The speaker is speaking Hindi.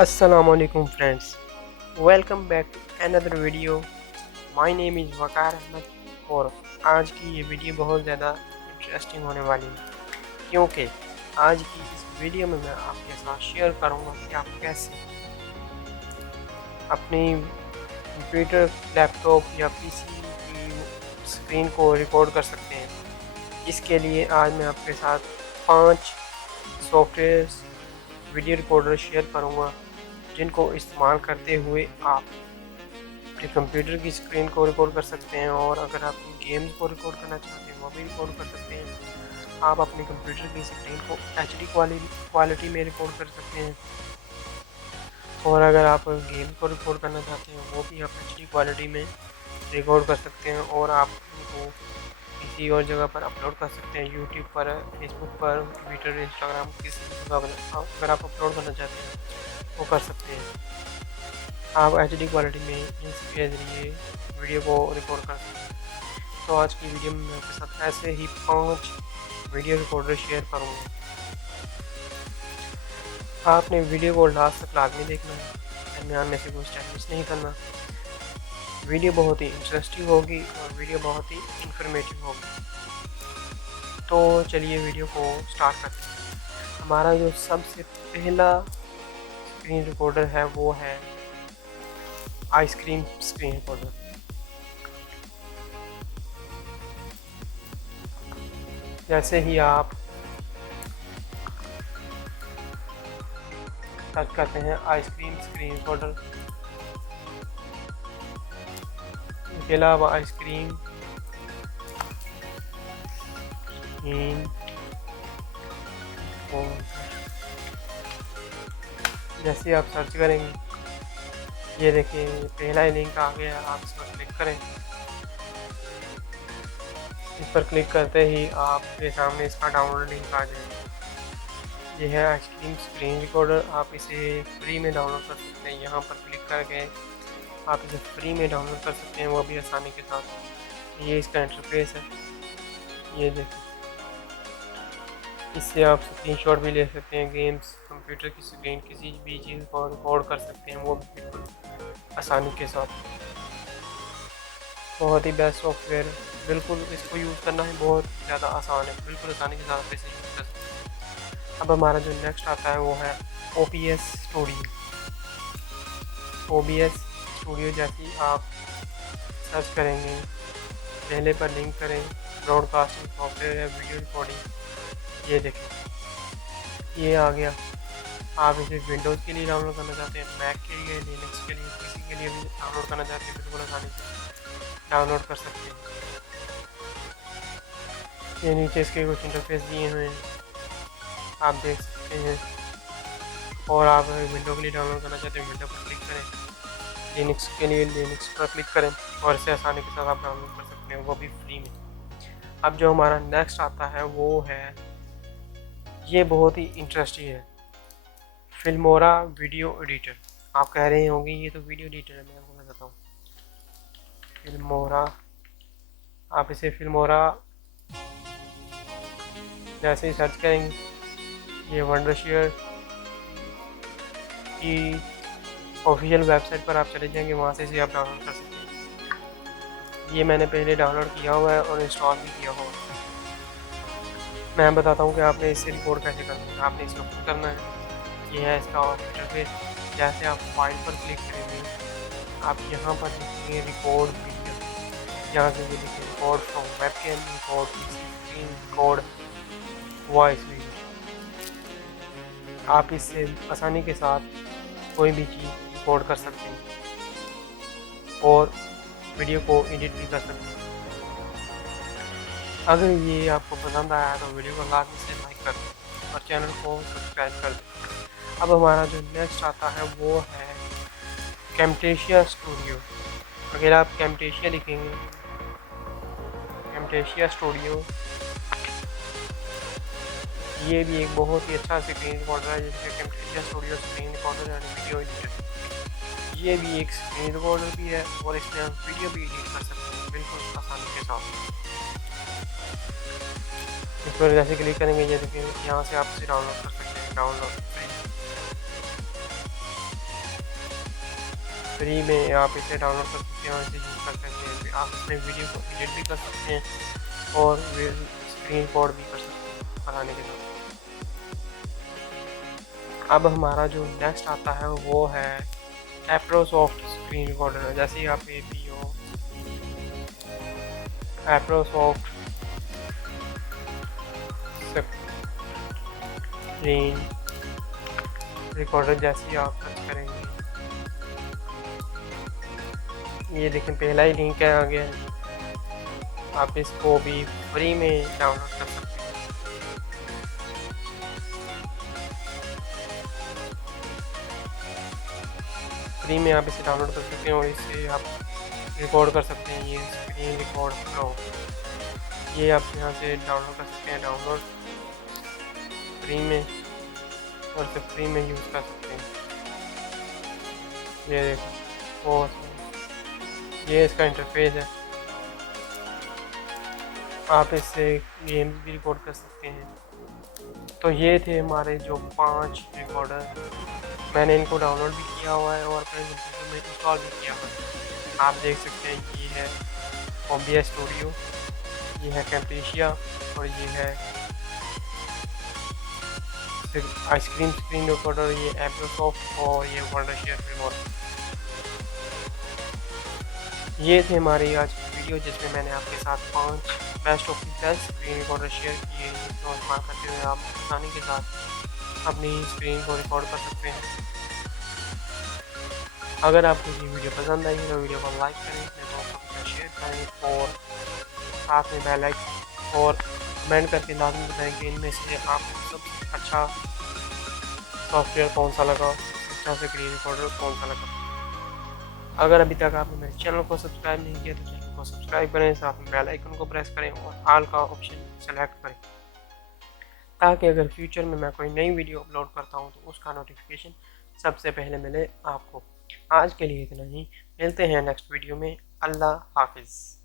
Assalamualaikum friends, welcome back to another video. My name is वकार अहमद और आज की ये वीडियो बहुत ज़्यादा इंटरेस्टिंग होने वाली है क्योंकि आज की इस वीडियो में मैं आपके साथ शेयर करूंगा कि आप कैसे अपनी कंप्यूटर, लैपटॉप या पीसी की स्क्रीन को रिकॉर्ड कर सकते हैं। इसके लिए आज मैं आपके साथ 5 सॉफ्टवेयर्स वीडियो रिकॉर्डर शेयर करूंगा जिनको इस्तेमाल करते हुए आप अपने कंप्यूटर की स्क्रीन को रिकॉर्ड कर सकते हैं, और अगर आप गेम्स को रिकॉर्ड करना चाहते हैं वो भी रिकॉर्ड कर सकते हैं। आप अपने कंप्यूटर की स्क्रीन को HD क्वालिटी में रिकॉर्ड कर सकते हैं, और अगर आप गेम को रिकॉर्ड करना चाहते हैं वो भी आप HD क्वालिटी में रिकॉर्ड कर सकते हैं, और आप उनको किसी और जगह पर अपलोड कर सकते हैं, यूट्यूब पर, फेसबुक पर, ट्विटर, इंस्टाग्राम, किसी जगह पर अगर आप अपलोड करना चाहते हैं वो कर सकते हैं। आप HD क्वालिटी में इसके ज़रिए वीडियो को रिकॉर्ड कर सकते हैं। तो आज की वीडियो में मैं आपके साथ ऐसे ही 5 वीडियो रिकॉर्डर शेयर करूँगा। आपने वीडियो को लास्ट तक लाजमी देखना है, दरमियान में से कोई स्टेप मिस नहीं करना। वीडियो बहुत ही इंटरेस्टिंग होगी और वीडियो बहुत ही इंफॉर्मेटिव होगी। तो चलिए वीडियो को स्टार्ट करते हैं। हमारा जो सबसे पहला स्क्रीन रिकॉर्डर है वो है आइसक्रीम स्क्रीन रिकॉर्डर। जैसे ही आप सर्च करते हैं आइसक्रीम स्क्रीन रिकॉर्डर, इसके अलावा आइसक्रीम जैसे आप सर्च करेंगे ये देखिए पहला ही लिंक आ गया, आप इस पर क्लिक करें। इस पर क्लिक करते ही आपके सामने इसका डाउनलोड लिंक आ जाएगा। ये है आइसक्रीम स्क्रीन रिकॉर्डर, आप इसे फ्री में डाउनलोड कर सकते हैं। यहाँ पर क्लिक करके आप इसे फ्री में डाउनलोड कर सकते हैं, वो भी आसानी के साथ। ये इसका इंटरफेस है, ये देखिए। इससे आप स्क्रीनशॉट भी ले सकते हैं, गेम्स, कंप्यूटर की स्क्रीन, किसी भी चीज़ को रिकॉर्ड कर सकते हैं, वो बिल्कुल आसानी के साथ। बहुत ही बेस्ट सॉफ्टवेयर है, बिल्कुल इसको यूज़ करना है बहुत ज़्यादा आसान है, बिल्कुल आसानी के साथ इसे यूज़ कर सकते हैं। अब हमारा जो नेक्स्ट आता है वो है OBS स्टूडियो। OBS स्टूडियो जैसे ही आप सर्च करेंगे, पहले पर लिंक करें, ब्रॉडकास्टिंग सॉफ्टवेयर है, वीडियो रिकॉर्डिंग। ये देखें ये आ गया। आप इसे विंडोज़ के लिए डाउनलोड करना चाहते हैं, मैक के लिए, लिनक्स के लिए, किसी के लिए भी डाउनलोड करना चाहते हैं, बिल्कुल आसानी से डाउनलोड कर सकते हैं। ये नीचे इसके कुछ इंटरफेस दिए हुए हैं, आप देख सकते हैं। और आप विंडो के लिए डाउनलोड करना चाहते हैं, विंडो पर क्लिक करें। लिनक्स के लिए लिनक्स पर क्लिक करें और इसे आसानी के साथ आप डाउनलोड कर सकते हैं, वो भी फ्री में। अब जो हमारा नेक्स्ट आता है वो है, ये बहुत ही इंटरेस्टिंग है, फिल्मोरा वीडियो एडिटर। आप कह रहे होंगे ये तो वीडियो एडिटर है, मैं आपको बताता हूँ। फिल्मोरा, आप इसे फिल्मोरा जैसे ही सर्च करेंगे, ये वंडरशेयर की ऑफिशियल वेबसाइट पर आप चले जाएंगे, वहाँ से इसे आप डाउनलोड कर सकते हैं। ये मैंने पहले डाउनलोड किया हुआ है और इंस्टॉल भी किया हुआ है। मैं बताता हूँ कि आपने इससे रिकॉर्ड कैसे करना है। आपने इसे ओपन करना है, ये है इसका इंटरफेस। जैसे आप फाइल पर क्लिक करेंगे, आप यहाँ पर लिखेंगे रिकॉर्ड वीडियो, यहाँ से ये लिखें record from webcam, record screen, record voice video. आप इससे आसानी के साथ कोई भी चीज़ रिकॉर्ड कर सकते हैं और वीडियो को एडिट भी कर सकते हैं। अगर ये आपको पसंद आया तो वीडियो को लाजमी से लाइक कर दें और चैनल को सब्सक्राइब कर दें। अब हमारा जो नेक्स्ट आता है वो है कैमटेशिया स्टूडियो। अगर आप कैमटेशिया लिखेंगे, कैमटेशिया स्टूडियो, ये भी एक बहुत ही अच्छा स्क्रीन रिकॉर्डर है, जिसके Camtasia studio screen recorder and video editor. ये भी एक स्क्रीन रिकॉर्डर भी है और इसमें हम वीडियो भी एडिट कर सकते हैं बिल्कुल आसानी के साथ। इस पर जैसे क्लिक करेंगे, ये देखिए यहाँ से आप इसे डाउनलोड कर सकते हैं, डाउनलोड। फ्री में आप इसे डाउनलोड कर सकते हैं और इसे यूज़ कर सकते हैं। आप इसमें वीडियो को एडिट भी कर सकते हैं और स्क्रीन रिकॉर्ड भी कर सकते हैं बनाने के साथ। अब हमारा जो नेक्स्ट आता है वो है एप्रोसॉफ्ट स्क्रीन रिकॉर्डर। जैसे ही आप A P O Apowersoft screen recorder जैसे ही आप सर्च करेंगे, ये देखें पहला ही लिंक है आ गया है। आप इसको भी फ्री में डाउनलोड कर सकते हैं। फ्री में आप इसे डाउनलोड कर सकते हैं और इससे आप रिकॉर्ड कर सकते हैं। ये स्क्रीन रिकॉर्ड प्रो, ये आप यहाँ से डाउनलोड कर सकते हैं, डाउनलोड फ्री में, और इसे फ्री में यूज़ कर सकते हैं। ये देखो ये इसका इंटरफेस है। आप इससे गेम भी रिकॉर्ड कर सकते हैं। तो ये थे हमारे जो 5 रिकॉर्डर, मैंने इनको डाउनलोड भी किया हुआ है और अपने कंप्यूटर में इंस्टॉल भी किया हुआ है। आप देख सकते हैं ये है OBS स्टूडियो, ये है कैम्पेशिया और ये है आइसक्रीम स्क्रीन रिकॉर्डर, ये एप्रोसॉफ्ट और ये वंडरशेयर रिमोट। ये थे हमारी आज की वीडियो जिसमें मैंने आपके साथ 5 best of the best screen recorder share किए जिसको इस्तेमाल करते हुए आप आसानी के साथ अपनी स्क्रीन को रिकॉर्ड कर सकते हैं। अगर आपको ये वीडियो पसंद आई है तो वीडियो को लाइक करें, अपने दोस्तों के साथ शेयर करें और साथ में बेल आइकन और कमेंट करके लाजमी बताएं कि इनमें से आपको सबसे अच्छा सॉफ्टवेयर कौन सा लगा, अच्छा स्क्रीन रिकॉर्डर कौन सा लगा। अगर अभी तक आपने मेरे चैनल को सब्सक्राइब नहीं किया तो चैनल को सब्सक्राइब करें, साथ में बेल आइकन को प्रेस करें और ऑल का ऑप्शन सेलेक्ट करें, ताकि अगर फ्यूचर में मैं कोई नई वीडियो अपलोड करता हूं तो उसका नोटिफिकेशन सबसे पहले मिले आपको। आज के लिए इतना ही, मिलते हैं नेक्स्ट वीडियो में। अल्लाह हाफिज़।